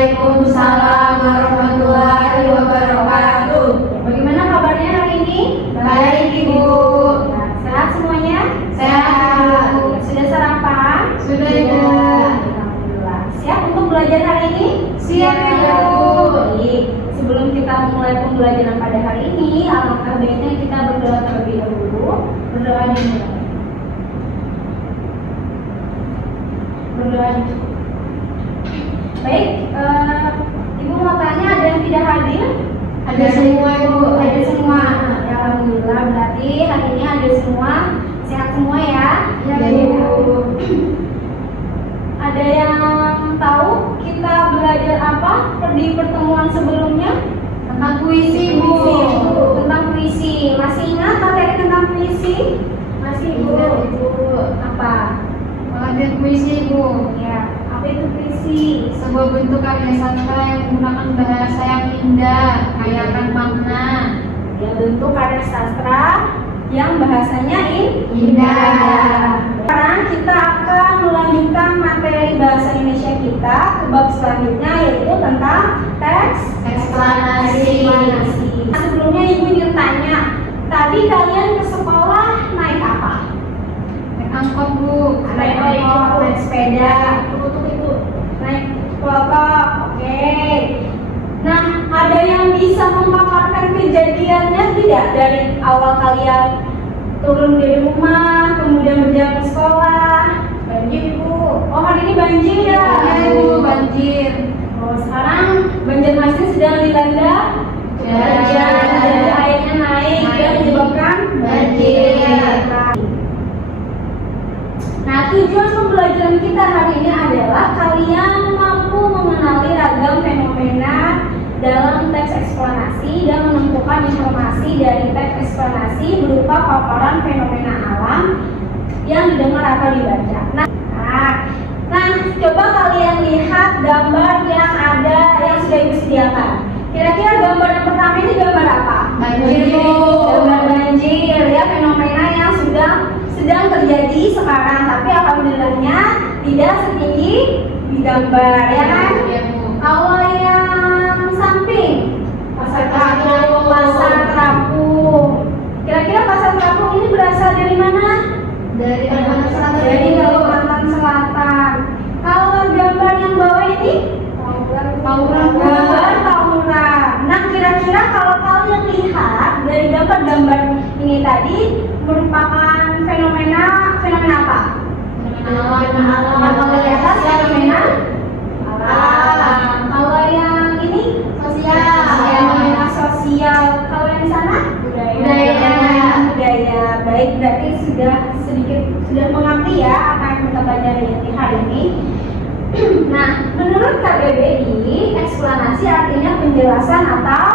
Waalaikumsalam warahmatullahi wabarakatuh. Bagaimana kabarnya hari ini? Baik, Ibu. Sehat semuanya? Sehat. Sudah sarapan? Sudah, Ibu. Alhamdulillah. Siap untuk belajar hari ini? Siap, Ibu. Baik. Sebelum kita memulai pembelajaran pada hari ini, alangkah baiknya kita berdoa terlebih dahulu. Berdoa dimulai. Berdoa dimulai. Baik, Ibu mau tanya, ada yang tidak hadir? Ada semua, Ibu. Ada semua. Ya, alhamdulillah, berarti hari ini ada semua. Sehat semua ya? Ya, Ibu. Ada yang tahu kita belajar apa di pertemuan sebelumnya? Tentang puisi, Bu. Tentang puisi. Masih ingat materi tentang puisi? Masih, Ibu. Ingat, Ibu. Apa? Pengertian puisi, Bu. Ya, apa itu puisi? Sebuah bentuk karya sastra yang menggunakan bahasa yang indah, kaya akan makna. Ya, bentuk karya sastra yang bahasanya Indah. Sekarang kita akan melanjutkan materi bahasa Indonesia kita ke bab selanjutnya, yaitu tentang teks Eksplanasi. Sebelumnya Ibu ingin tanya, tadi kalian ke sekolah naik apa? Naik angkot, Bu. Naik angkot, naik sepeda, naik kelotok. Oke. Nah, ada yang bisa memaparkan kejadiannya tidak dari awal kalian turun dari rumah, kemudian berjalan ke sekolah? Banjir, Bu. Oh, hari ini banjir ya? Iya, Bu, banjir. Oh, sekarang Banjarmasin sedang dilanda hujan, jadi airnya naik dan menyebabkan banjir. Nah, tujuan pembelajaran kita hari ini adalah kalian mampu mengenali ragam fenomena dalam teks eksplanasi dan menentukan informasi dari teks eksplanasi berupa paparan fenomena alam yang didengar atau dibaca. Nah, coba kalian lihat gambar yang ada yang sudah Ibu sediakan. Kira-kira gambar yang pertama ini gambar apa? Banjir, Bu. Gambar banjir ya, fenomena yang sedang terjadi sekarang, tapi alhamdulillahnya tidak setinggi di gambar ya kan? Iya, Bu. Kalau yang samping Pasar Terapung. Pasar Terapung. Kira-kira Pasar Terapung ini berasal dari mana? Dari Kalimantan Selatan. Dari Kalimantan Selatan. Kalau gambar yang bawah ini Tawuran, Bu. gambar tawuran. Nah, kira-kira kalau kalian lihat dari gambar-gambar ini tadi merupakan fenomena apa? Alam. Kalau di atas fenomena alam. Kalau yang ini Sosial. fenomena sosial. Kalau yang di sana budaya. Baik, berarti sudah mengerti ya apa yang kita pelajari hari ini. Nah, menurut KBBI, eksplanasi artinya penjelasan atau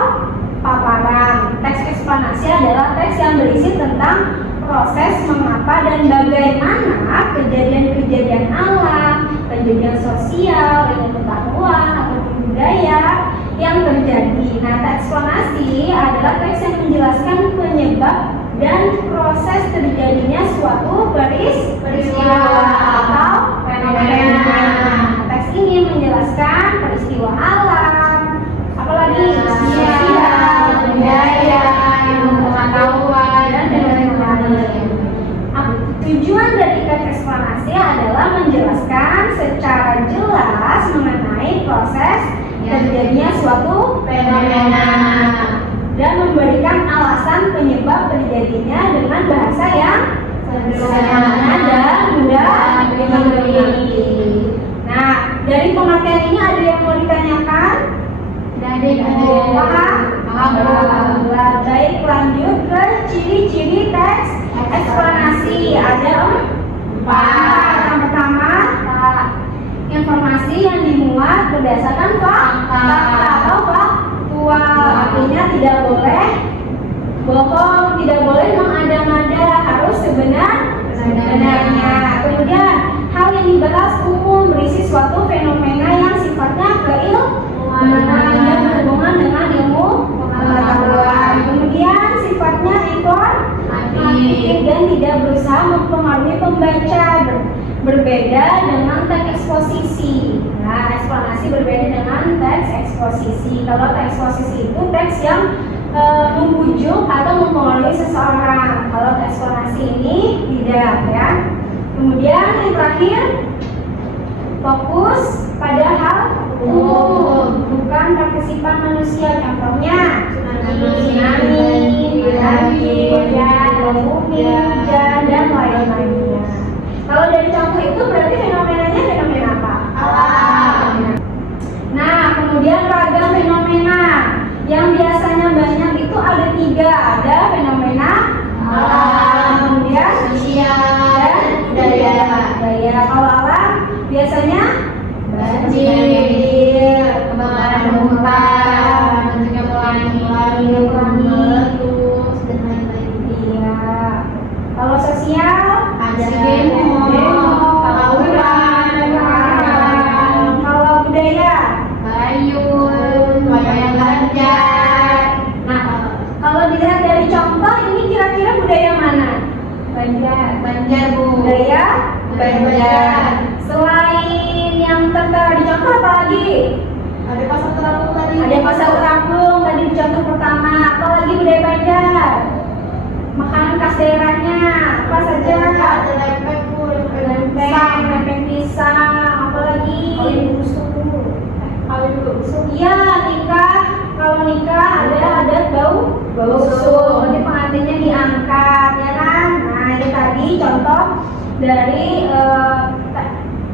paparan. Teks eksplanasi adalah teks yang berisi tentang proses mengapa dan bagaimana kejadian-kejadian alam, kejadian sosial, ilmu pengetahuan ataupun budaya yang terjadi. Nah, teks eksplanasi adalah teks yang menjelaskan penyebab dan proses terjadinya suatu peristiwa atau fenomena. Teks ini menjelaskan peristiwa alam, apalagi sosial, budaya, ilmu pengetahuan, dan lain-lain. Tujuan dari teks eksplanasi adalah menjelaskan secara jelas mengenai proses terjadinya suatu fenomena dan memberikan alasan penyebab terjadinya dengan bahasa yang sederhana dan mudah dimengerti. Nah, dari pengertian ini ada yang mau ditanyakan? Paham? Alhamdulillah. Baik, lanjut ke ciri-ciri teks eksplanasi. Ada 4. Yang pertama, informasi yang dimuat berdasarkan fakta atau faktual. Artinya tidak boleh bohong, tidak boleh mengada-ngada, harus sebenarnya. Kemudian hal yang dibahas umum, berisi suatu fenomena yang sifatnya keilmuan yang berhubungan dengan ilmu pengetahuan. Kemudian sifatnya informatif dan tidak berusaha mempengaruhi pembaca, berbeda dengan teks eksposisi. Nah, eksplanasi berbeda dengan teks eksposisi. Kalau teks eksposisi itu teks yang membujuk atau mempengaruhi seseorang. Kalau teks eksplanasi ini tidak ya. Kemudian yang terakhir, fokus pada hal umum, bukan partisipan manusia. Contohnya tsunami, banjir, bumi, hujan, dan lain-lainnya. Kalau dari contoh itu berarti fenomenanya fenomena apa? Alam. Nah, kemudian ragam fenomena yang biasanya banyak itu ada 3. Ada fenomena alam, kemudian Sosial dan budaya. Kalau alam biasanya Banjir, kebakaran hutan, bentuknya pelangi, meletus, dan lain-lain. Iya. Kalau sosial Ada demo, tawuran, kalau budaya. bayun, wayang ganjar. Nah, kalau dilihat dari contoh ini kira-kira budaya mana? Banjar Bu. Budaya Banjar. Selain yang tertera di contoh apa lagi? Ada pasar terapung tadi. Ada pasar terapung tadi di contoh pertama. Apa lagi budaya Banjar? Makanan khas daerahnya apa saja? Ada lempeng Bu, Lempeng pisang, apa lagi? kawin busuk. Iya, nikah. Kalau nikah ada adat bau busuk. Nanti pengantinnya diangkat, ya kan? Nah, ini tadi contoh dari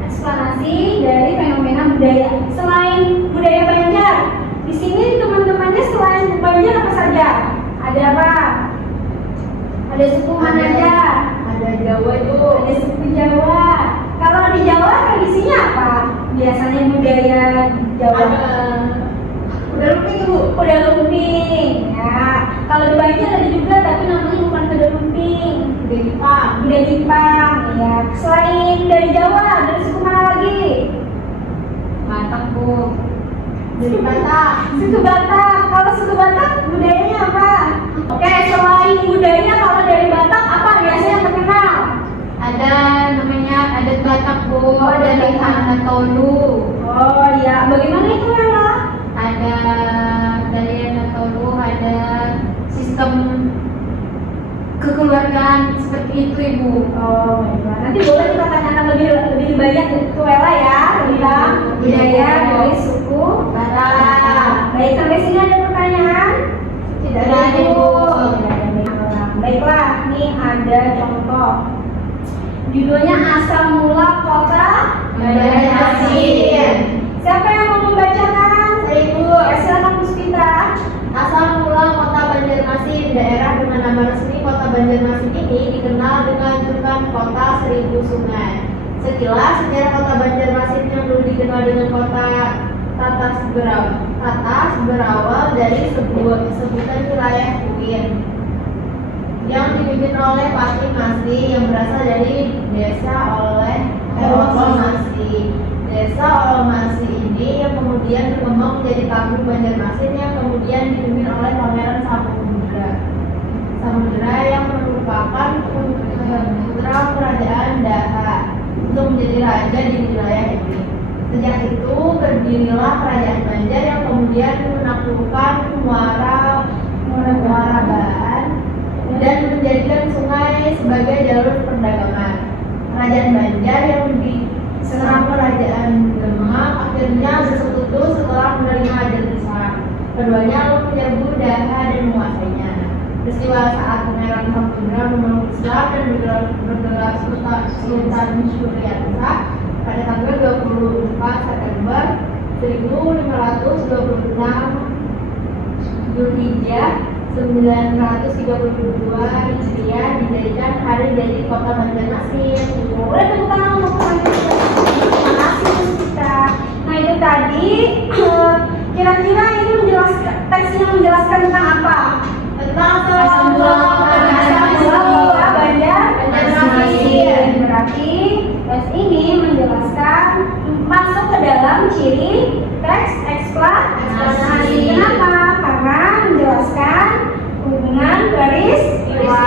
eksplanasi dari fenomena budaya. Selain budaya Banjar, di sini teman-temannya selain Banjar apa saja? Ada apa? Ada suku mana aja? Ada Jawa Bu. Ada suku Jawa. Kalau di Jawa tradisinya apa? Biasanya budaya Jawa. Udah lumping Bu. Kuda lumping. Ya. Kalau di Banjar ada juga, tapi namanya bukan kuda lumping. Udah Jepang. Kuda Jepang. Ya. Selain dari Jawa, dari suku mana lagi? Batak Bu. Dari Batak. Suku Batak. Kalau suku Batak budayanya apa? Oke, selain budaya kalau dari Batak apa biasanya yang terkenal? Ada namanya adat Batak Bu. Oh, adat dari Batak. Hana Tolu. Oh iya, bagaimana itu Ella? Ada dari Hana Tolu, ada sistem kekeluargaan seperti itu Ibu. Oh, baiklah. Nanti boleh kita tanyakan lebih banyak ke Ella ya tentang budaya dari suku Batak. Baik, sampai sini ada pertanyaan? Tidak ada Ibu. Baiklah, ini ada contoh. Judulnya asal mula kota Banjarmasin. Siapa yang mau membacakan? Saya Ibu. Silakan Puspita. Asal mula kota Banjarmasin, daerah dengan nama resmi kota Banjarmasin ini dikenal dengan julukan kota seribu sungai. Sekilas sejarah kota Banjarmasin yang dulu dikenal dengan kota Tatas berawal dari sebutan wilayah Kuin yang dipimpin oleh Pati Masri yang berasal dari desa Olomasi. Desa Olomasi ini yang kemudian berkembang menjadi kampung Banjarmasin yang kemudian dipimpin oleh Pangeran Samudra yang merupakan putra kerajaan Daha untuk menjadi raja di wilayah ini. Sejak itu berdirilah kerajaan Banjar yang kemudian menaklukkan Muara Bahan dan menjadikan sungai sebagai jalur perdagangan. Kerajaan Banjar yang diserang kerajaan Demak akhirnya bersekutu setelah menerima ajaran Islam. Keduanya lalu menyerbu Daha dan menguasainya. Peristiwa saat Pangeran Samudra memeluk Islam dan bergelar Sultan Syuriatsa pada tanggal 24 September 1526 Zulhijjah 932 Hijriah dijadikan hari jadi kota Banjarmasin. Boleh tepuk tangan untuk Puspita. Terima kasih Puspita. Nah itu tadi kira-kira ini menjelaskan teksnya menjelaskan tentang apa? Tentang Asal mula kota Banjarmasin. Berarti teks ini menjelaskan masuk ke dalam ciri teks eksplanasi. Kenapa? Karena menjelaskan hubungan peristiwa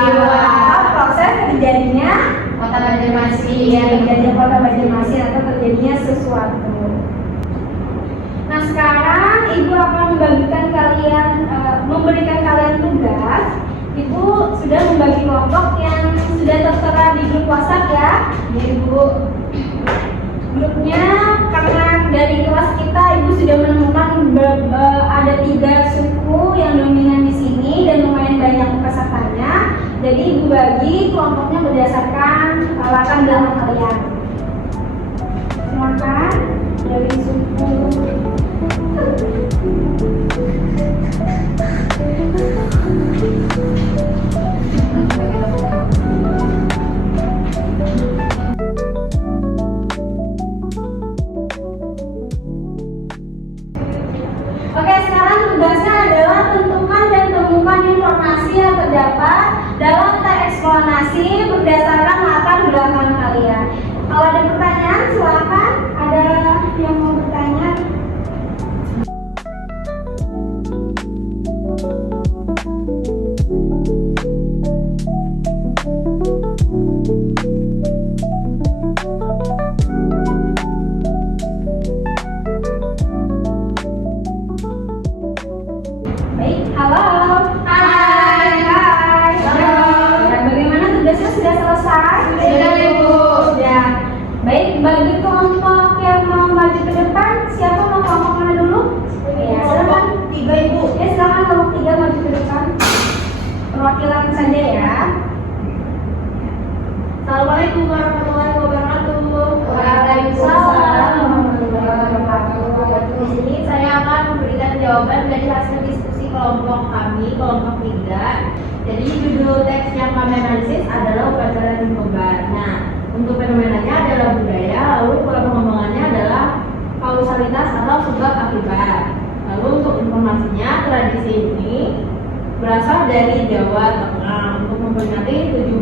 proses terjadinya kota Banjarmasin. terjadinya kota Banjarmasin atau terjadinya sesuatu. sekarang Ibu akan memberikan kalian tugas. Ibu sudah membagi kelompok yang sudah tertera di grup WhatsApp ya. Ya Ibu. Grupnya karena dari kelas kita Ibu sudah menemukan ada 3 suku yang dominan di sini dan lumayan banyak pesertanya. Jadi Ibu bagi kelompoknya berdasarkan latar belakang kalian. Silakan dari suku. Oke, sekarang tugasnya adalah tentukan dan temukan informasi yang terdapat dalam teks eksplanasi berdasarkan latar belakang kalian. Kalau ada pertanyaan, silakan. Ada yang mau bertanya? Baik, halo. Hai. Halo. Dan bagaimana tugasnya sudah selesai? Sudah, Ibu. Ya. Baik, bagi kelompok yang mau maju ke depan, siapa mau kelompok mana dulu? Ya, silakan. 3 Ibu. Ya, silakan kelompok 3 maju ke depan. Perwakilan saja ya. Assalamualaikum warahmatullahi wabarakatuh. Waalaikumsalam warahmatullahi wabarakatuh. Di sini saya akan memberikan jawaban dari hasil diskusi kelompok kami, kelompok 3. Jadi judul teks yang kami analisis adalah upacara Jumroban. Nah, untuk fenomenanya adalah budaya, lalu pola pengembangannya adalah kausalitas atau sebab akibat. Lalu untuk informasinya, tradisi ini berasal dari Jawa Tengah untuk memperingati 7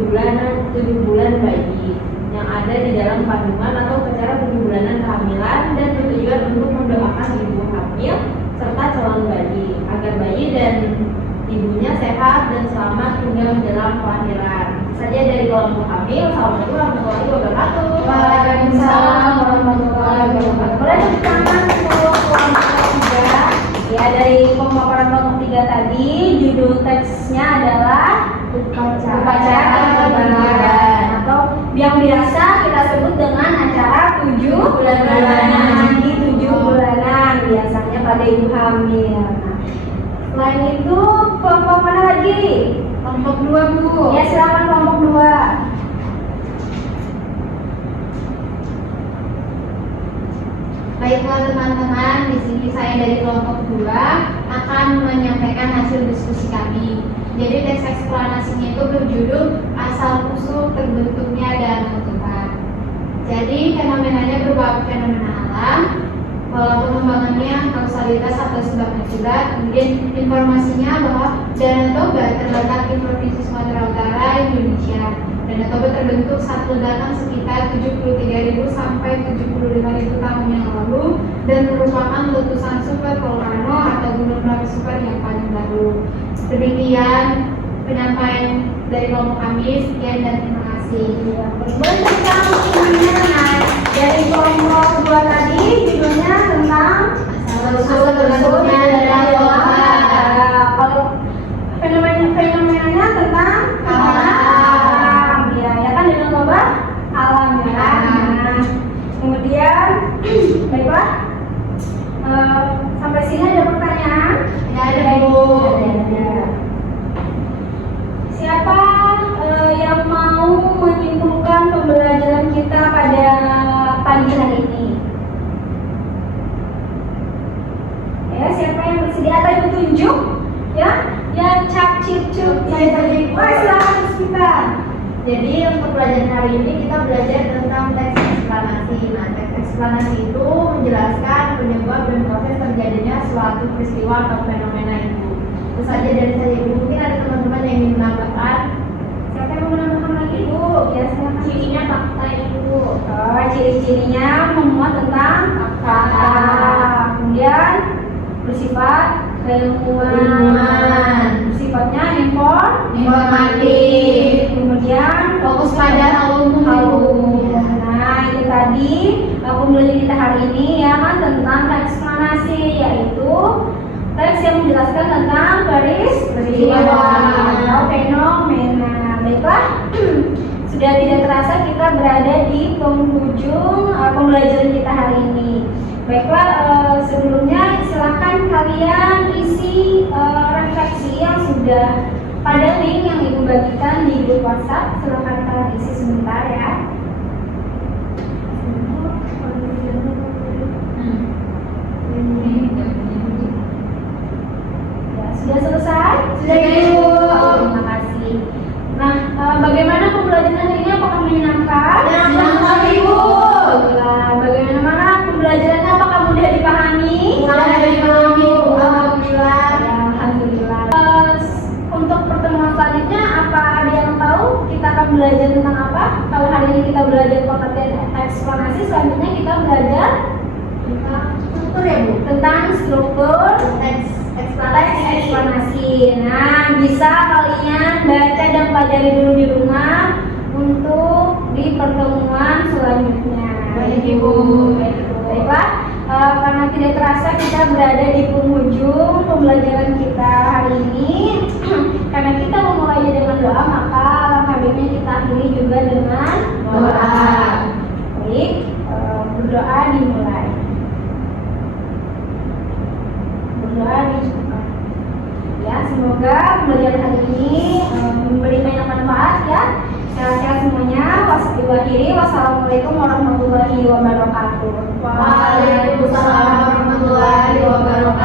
bulan bayi yang ada di dalam kandungan atau upacara 7 bulanan kehamilan dan bertujuan untuk mendoakan ibu hamil serta calon bayi agar bayi dan ibunya sehat dan selamat hingga menjelang kelahiran. Saja dari kelompok kami. Wassalamualaikum warahmatullahi wabarakatuh. Waalaikumsalam warahmatullahi wabarakatuh. Boleh tepuk tangan untuk kelompok 3. Ya, dari pemaparan kelompok 3 tadi, judul teksnya adalah upacara Jumroban atau yang biasa kita sebut dengan acara 7 bulanan. Di 7 bulanan biasanya pada ibu hamil. Nah, selain itu kelompok mana lagi? Kelompok 2 Bu. Ya, silakan kelompok 2. Baiklah teman-teman, di sini saya dari kelompok 2 akan menyampaikan hasil diskusi kami. Jadi teks eksplanasinya itu berjudul asal usul terbentuknya danau Tuhan. Jadi fenomenanya berupa fenomena alam, pola pengembangannya kausalitas atau sebab akibat. Kemudian informasinya bahwa Danau Toba terletak di Provinsi Sumatera Utara, Indonesia. Danau Toba terbentuk saat ledakan sekitar 73.000 sampai 75.000 tahun yang lalu dan merupakan letusan super volcano atau gunung berapi super yang paling baru. Demikian penyampaian dari kelompok kami. Sekian dan terima kasih. Boleh kita mengenai dari kelompok 2 tadi judulnya tentang Asal-usul terbentuknya Danau Toba. Kalau fenomenanya tentang alam. Ya kan Danau Toba alam ya. Nah, kemudian baiklah. Sampai sini ada pertanyaan? Ya, ada Bu. Ada. Siapa yang mau menyimpulkan pembelajaran kita pada pagi hari ini? Ya, siapa yang bersedia atau ibu tunjuk? Ya, cap cup. Saya saja, Ibu. Silakan kita. Jadi untuk pelajaran hari ini kita belajar tentang teks eksplanasi. Nah, teks eksplanasi itu menjelaskan penyebab dan proses terjadinya suatu peristiwa atau fenomena itu. Itu saja dari saya, Ibu. Mungkin ada teman-teman yang ingin menambahkan. Siapa yang mau menambahkan lagi, Bu? Ya, silakan. Cirinya fakta, Ibu. Oh, ciri-cirinya memuat tentang fakta. Kemudian bersifat keilmuan. Sifatnya informatif. Kemudian Fokus pada hal umum. Nah, itu tadi pembelajaran kita hari ini ya kan tentang eksplanasi menjelaskan tentang peristiwa atau fenomena. Baiklah, sudah tidak terasa kita berada di penghujung pembelajaran kita hari ini. Baiklah, sebelumnya silahkan kalian isi refleksi yang sudah pada link yang Ibu bagikan di grup WhatsApp. Silahkan kalian isi sebentar ya. Ya, sudah selesai? Sudah, Ibu. Terima kasih. Nah, bagaimana pembelajaran hari ini? Apakah menyenangkan? Menyenangkan, Ibu. Nah, bagaimana pembelajarannya? Apakah mudah dipahami? Sudah dipahami, Bu. Alhamdulillah. Ya, alhamdulillah. Untuk pertemuan selanjutnya, apa ada yang tahu kita akan belajar tentang apa? Kalau hari ini kita belajar pengertian eksplanasi, selanjutnya kita belajar Struktur ya, Bu. tentang struktur teks eksplanasi. Nah, bisa kalian baca dan pelajari dulu di rumah untuk di pertemuan selanjutnya. Baik, Ibu. Baiklah, karena tidak terasa kita berada di penghujung pembelajaran kita hari ini. Karena kita memulainya dengan doa, maka alangkah baiknya kita akhiri juga dengan Doa. Baik, berdoa dimulai. Berdoa dimulai. Ya, semoga pembelajaran hari ini memberi banyak manfaat ya. Sehat-sehat semuanya. Wassalamualaikum warahmatullahi wabarakatuh. Waalaikumsalam warahmatullahi wabarakatuh.